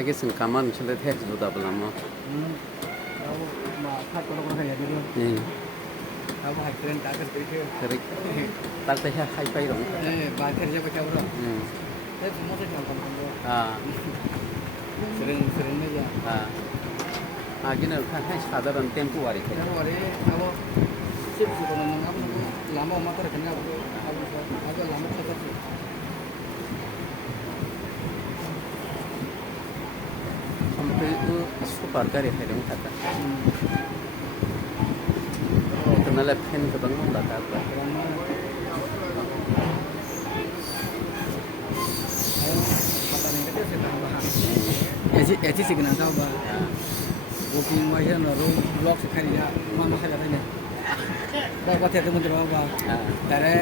하겠으면 가만 칠래 택시보다 불라마. Tahu mak kalau kalau kayak gitu. 예. Tahu high keren tak kerja. 그래. 딸때 하이파이 롱. Bah kerja pakai apa? 예. Saya semua saya nonton nonton. 아. Sering aja. 아. 아기는 한 사다른 템포 와리. Saya hari tahu sip sih kalau nengap lama mak terkenal aku agak lama sekali. 그 슈퍼가리 해령 갔다. 그날에 팬 그런 건 나갔다. ऐसी सीखना था बा booking वाहिर Niro blog सिखाई जा मामा खाजा था ने बाबा थे तो मुझे बाबा तेरे